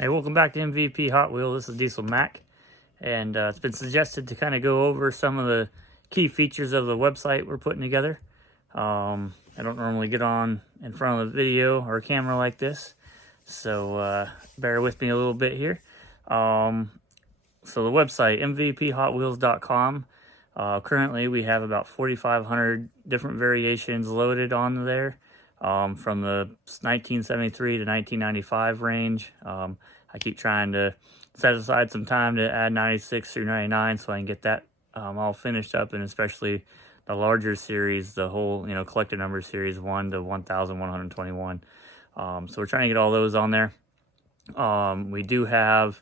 Hey, welcome back to MVP Hot Wheel. This is Diesel Mac, and it's been suggested to kind of go over some of the key features of the website we're putting together. I don't normally get on in front of a video or a camera like this, so bear with me a little bit here. So the website, mvphotwheels.com. Currently, we have about 4,500 different variations loaded on there. From the 1973 to 1995 range. I keep trying to set aside some time to add 96 through 99 so I can get that all finished up, and especially the larger series, the whole, collector number series 1 to 1,121. So we're trying to get all those on there. We do have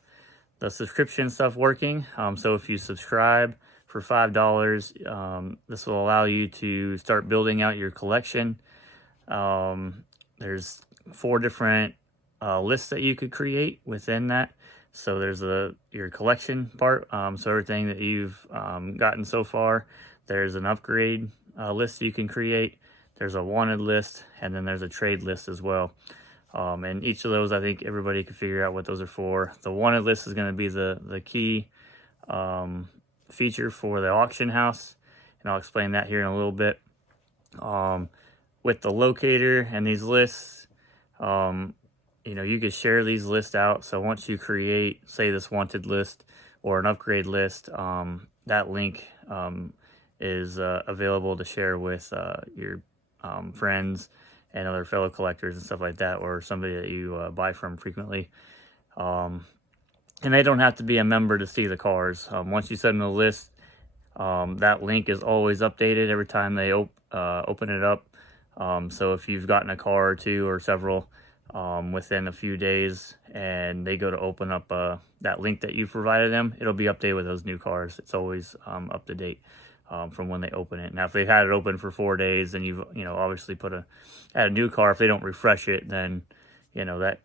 the subscription stuff working. So if you subscribe for $5, this will allow you to start building out your collection. There's 4 different lists that you could create within that. So there's your collection part, so everything that you've gotten so far. There's an upgrade list you can create. There's a wanted list, and then there's a trade list as well. And each of those, I think everybody can figure out what those are for. The wanted list is going to be the key feature for the auction house, and I'll explain that here in a little bit. With the locator and these lists, you could share these lists out. So once you create, say, this wanted list or an upgrade list, that link is available to share with your friends and other fellow collectors and stuff like that, or somebody that you buy from frequently. And they don't have to be a member to see the cars. Once you send them a list, that link is always updated every time they open it up. So if you've gotten a car or two or several within a few days and they go to open up that link that you provided them, it'll be updated with those new cars. It's always up to date from when they open it. Now, if they've had it open for 4 days, then you've obviously add a new car. If they don't refresh it, then that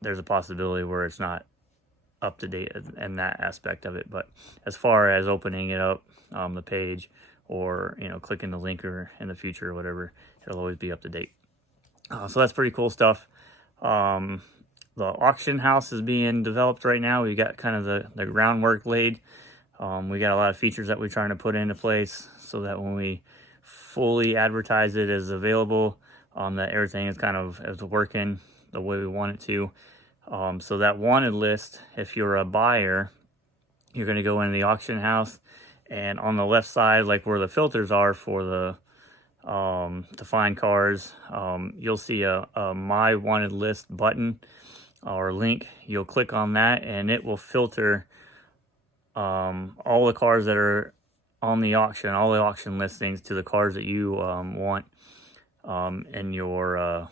there's a possibility where it's not up to date in that aspect of it. But as far as opening it up, the page, or clicking the link or in the future or whatever, it'll always be up to date. So that's pretty cool stuff. The auction house is being developed right now. We got kind of the groundwork laid. We got a lot of features that we're trying to put into place so that when we fully advertise it as available, that everything is working the way we want it to. So that wanted list, if you're a buyer, you're going to go into the auction house, and on the left side, like where the filters are for the to find cars, you'll see a My Wanted List button or link. You'll click on that, and it will filter all the cars that are on the auction, all the auction listings, to the cars that you want in your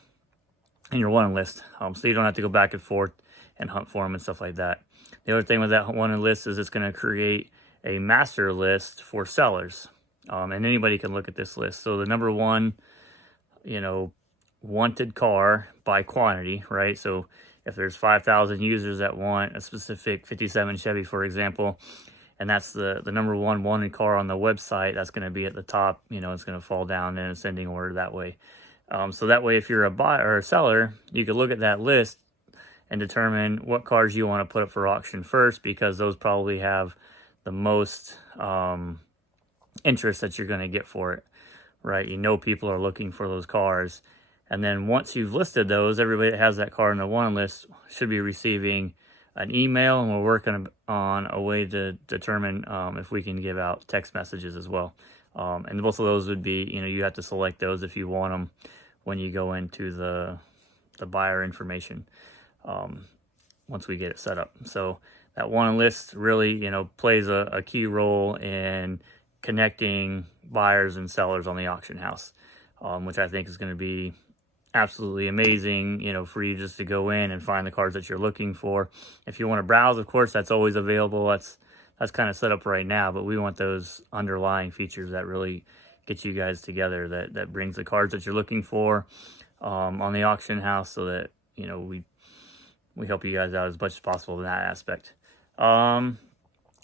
wanted list. So you don't have to go back and forth and hunt for them and stuff like that. The other thing with that wanted list is it's going to create a master list for sellers. And anybody can look at this list. So the number one, wanted car by quantity, right? So if there's 5,000 users that want a specific 57 Chevy, for example, and that's the number one wanted car on the website, that's going to be at the top. It's going to fall down in ascending order that way. So that way, if you're a buyer or a seller, you could look at that list and determine what cars you want to put up for auction first, because those probably have the most interest that you're going to get for it, right? People are looking for those cars. And then once you've listed those, everybody that has that car in the one list should be receiving an email, and we're working on a way to determine if we can give out text messages as well. And both of those would be, you have to select those if you want them when you go into the buyer information once we get it set up. So that one list really, plays a key role in connecting buyers and sellers on the auction house, which I think is going to be absolutely amazing, for you just to go in and find the cars that you're looking for. If you want to browse, of course, that's always available. That's kind of set up right now, but we want those underlying features that really get you guys together, that brings the cars that you're looking for on the auction house, so that, we help you guys out as much as possible in that aspect.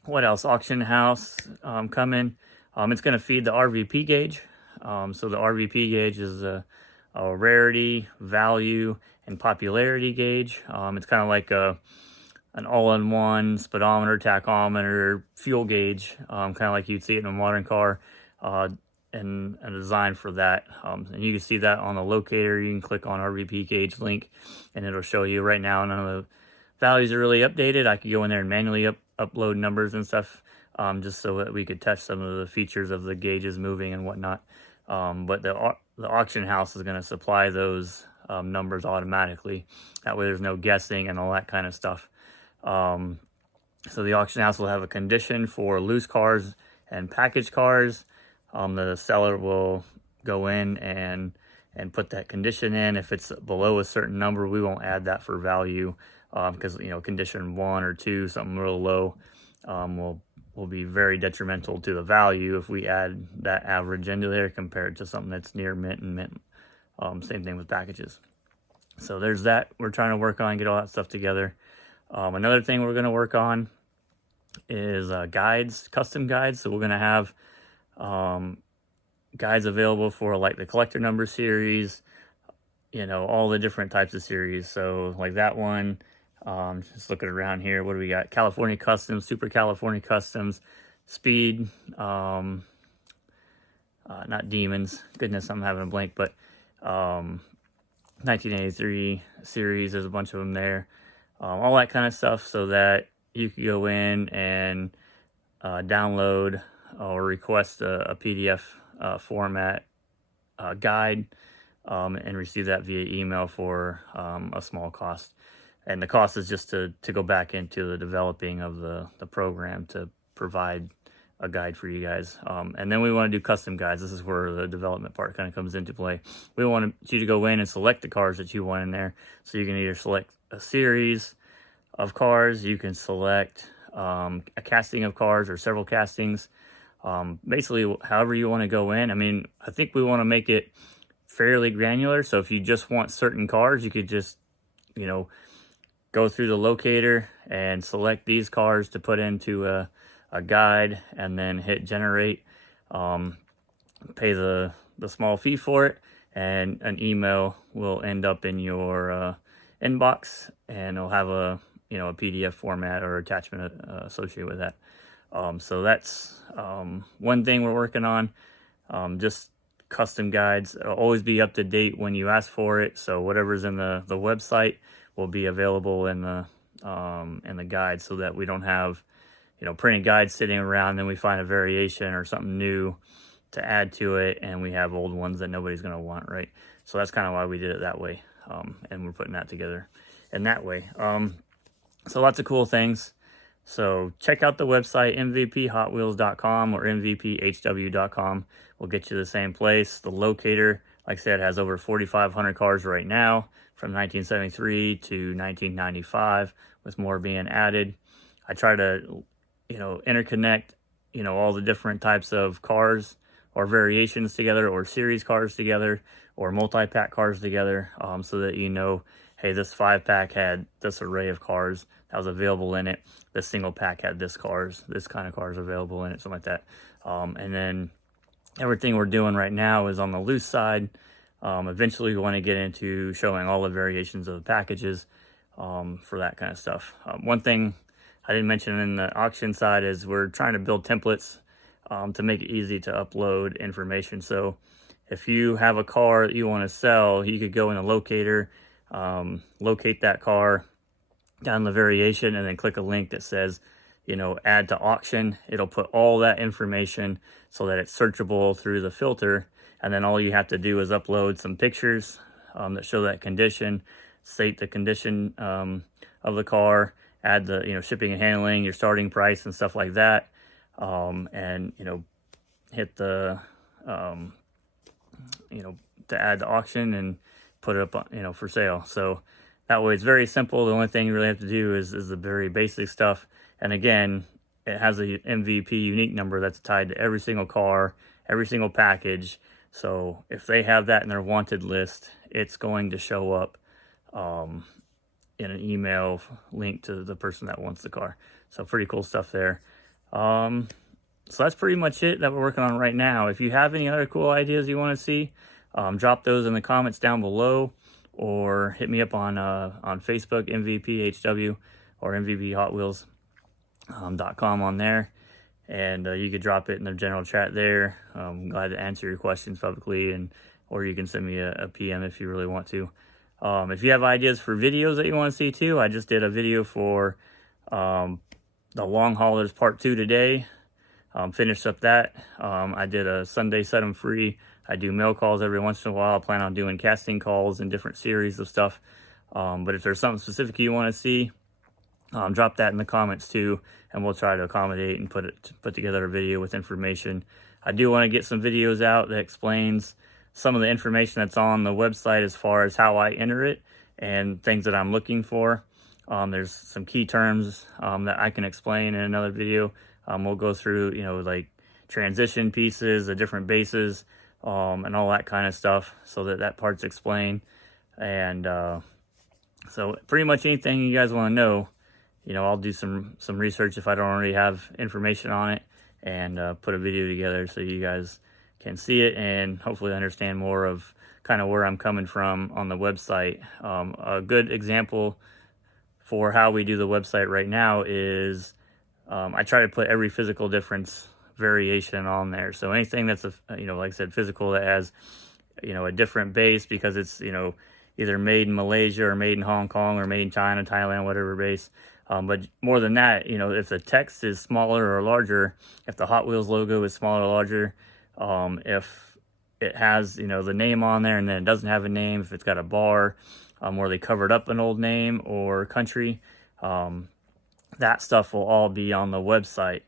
What else? Auction house coming. It's going to feed the RVP gauge. So the RVP gauge is a rarity, value, and popularity gauge. It's kind of like a an all-in-one speedometer, tachometer, fuel gauge, kind of like you'd see it in a modern car, and a design for that. And you can see that on the locator. You can click on RVP gauge link, and it'll show you. Right now, none of the values are really updated. I could go in there and manually upload numbers and stuff, just so that we could test some of the features of the gauges moving and whatnot. But the auction house is going to supply those numbers automatically. That way there's no guessing and all that kind of stuff. So the auction house will have a condition for loose cars and packaged cars. The seller will go in and put that condition in. If it's below a certain number, we won't add that for value, because, you know, condition 1 or 2, something real low, will be very detrimental to the value if we add that average into there compared to something that's near mint and mint. Same thing with packages. So there's that. We're trying to work on, get all that stuff together. Another thing we're going to work on is guides, custom guides. So we're going to have guides available for like the collector number series, you know, all the different types of series. So like that one, just looking around here, what do we got? California Customs, Super California Customs, Speed, not Demons. Goodness, I'm having a blank, but 1983 series, there's a bunch of them there. All that kind of stuff, so that you could go in and download or request a PDF format guide, and receive that via email for a small cost. And the cost is just to go back into the developing of the program to provide a guide for you guys. And then we want to do custom guides. This is where the development part kind of comes into play. We want you to go in and select the cars that you want in there. So you can either select a series of cars, you can select a casting of cars or several castings. Basically, however you want to go in. I mean, I think we want to make it fairly granular. So if you just want certain cars, you could just, you know, go through the locator and select these cars to put into a guide, and then hit generate, pay the small fee for it, and an email will end up in your inbox, and it'll have a PDF format or attachment associated with that. So that's one thing we're working on. Just custom guides. It'll always be up to date when you ask for it. So whatever's in the website will be available in the guide, so that we don't have, you know, printed guides sitting around, then we find a variation or something new to add to it, and we have old ones that nobody's going to want, right? So that's kind of why we did it that way, and we're putting that together in that way. So lots of cool things. So check out the website, mvphotwheels.com or mvphw.com. We'll get you to the same place. The locator, like I said, has over 4,500 cars right now from 1973 to 1995, with more being added. I try to, you know, interconnect, you know, all the different types of cars or variations together, or series cars together, or multi-pack cars together, so that, you know, hey, this 5-pack had this array of cars that was available in it. This single pack had this kind of cars available in it, something like that. And then everything we're doing right now is on the loose side. Eventually we want to get into showing all the variations of the packages, for that kind of stuff. One thing I didn't mention in the auction side is we're trying to build templates to make it easy to upload information. So if you have a car that you want to sell, you could go in the locator, locate that car, down the variation, and then click a link that says, you know, add to auction. It'll put all that information so that it's searchable through the filter. And then all you have to do is upload some pictures that show that condition, state the condition of the car, add the, you know, shipping and handling, your starting price and stuff like that. And, you know, hit the, you know, to add to auction and put it up, you know, for sale. So that way it's very simple. The only thing you really have to do is the very basic stuff. And again, it has a MVP unique number that's tied to every single car, every single package. So if they have that in their wanted list, it's going to show up in an email link to the person that wants the car. So pretty cool stuff there. So that's pretty much it that we're working on right now. If you have any other cool ideas you want to see, drop those in the comments down below, or hit me up on Facebook, MVPHW, or mvbhotwheels.com on there. And you could drop it in the general chat there. I'm glad to answer your questions publicly, or you can send me a PM if you really want to. If you have ideas for videos that you want to see too, I just did a video for the Long Haulers Part 2 today. Finished up that. I did a Sunday Set 'em Free. I do mail calls every once in a while. I plan on doing casting calls and different series of stuff. But if there's something specific you want to see, drop that in the comments too, and we'll try to accommodate and put together a video with information. I do want to get some videos out that explains some of the information that's on the website as far as how I enter it and things that I'm looking for. There's some key terms that I can explain in another video. We'll go through, like transition pieces, the different bases, and all that kind of stuff, so that part's explained. And so pretty much anything you guys want to know, I'll do some research if I don't already have information on it, and put a video together so you guys can see it and hopefully understand more of kind of where I'm coming from on the website. A good example for how we do the website right now is I try to put every physical difference variation on there. So anything that's like I said, physical, that has a different base because it's either made in Malaysia or made in Hong Kong or made in China, Thailand, whatever base. But more than that, if the text is smaller or larger, if the Hot Wheels logo is smaller or larger, if it has the name on there and then it doesn't have a name, if it's got a bar where they covered up an old name or country, that stuff will all be on the website.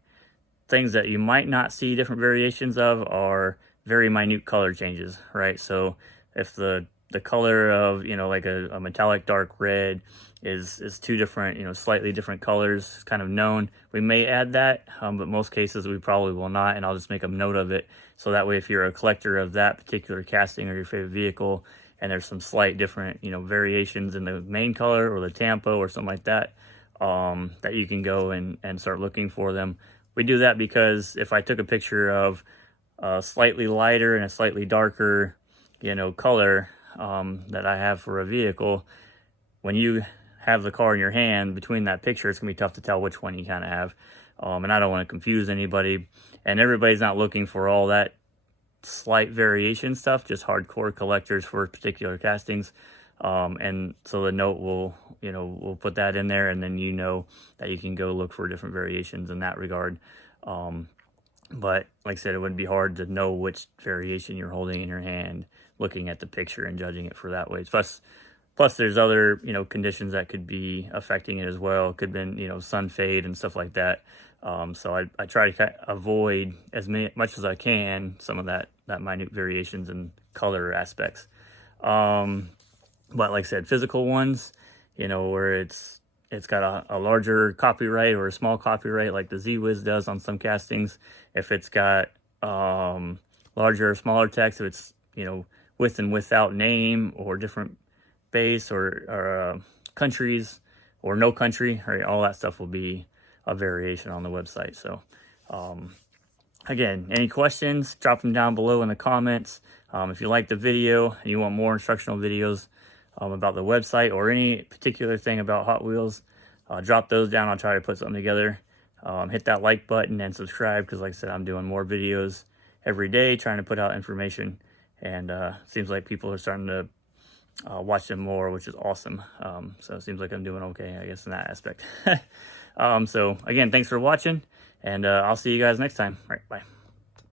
Things that you might not see different variations of are very minute color changes, right? So if the color of like a metallic dark red is two different slightly different colors, kind of known, we may add that, but most cases we probably will not, and I'll just make a note of it, so that way if you're a collector of that particular casting or your favorite vehicle and there's some slight different variations in the main color or the tampo or something like that, that you can go and start looking for them. We do that because if I took a picture of a slightly lighter and a slightly darker color that I have for a vehicle, when you have the car in your hand, between that picture, it's gonna be tough to tell which one you kind of have. And I don't want to confuse anybody, and everybody's not looking for all that slight variation stuff, just hardcore collectors for particular castings. And so the note will we'll put that in there, and then that you can go look for different variations in that regard. But like I said, it wouldn't be hard to know which variation you're holding in your hand looking at the picture and judging it for that way. Plus there's other conditions that could be affecting it as well. It could have been sun fade and stuff like that. So I try to avoid as much as I can some of that minute variations and color aspects. But like I said, physical ones, where it's got a larger copyright or a small copyright, like the Z-Wiz does on some castings. If it's got larger or smaller text, if it's with and without name or different base or countries or no country, right, all that stuff will be a variation on the website. So again, any questions, drop them down below in the comments. If you like the video and you want more instructional videos about the website or any particular thing about Hot Wheels, drop those down. I'll try to put something together. Hit that like button and subscribe, because like I said, I'm doing more videos every day, trying to put out information, and seems like people are starting to watch them more, which is awesome. So it seems like I'm doing okay, I guess, in that aspect. So again, thanks for watching, and I'll see you guys next time. All right, bye.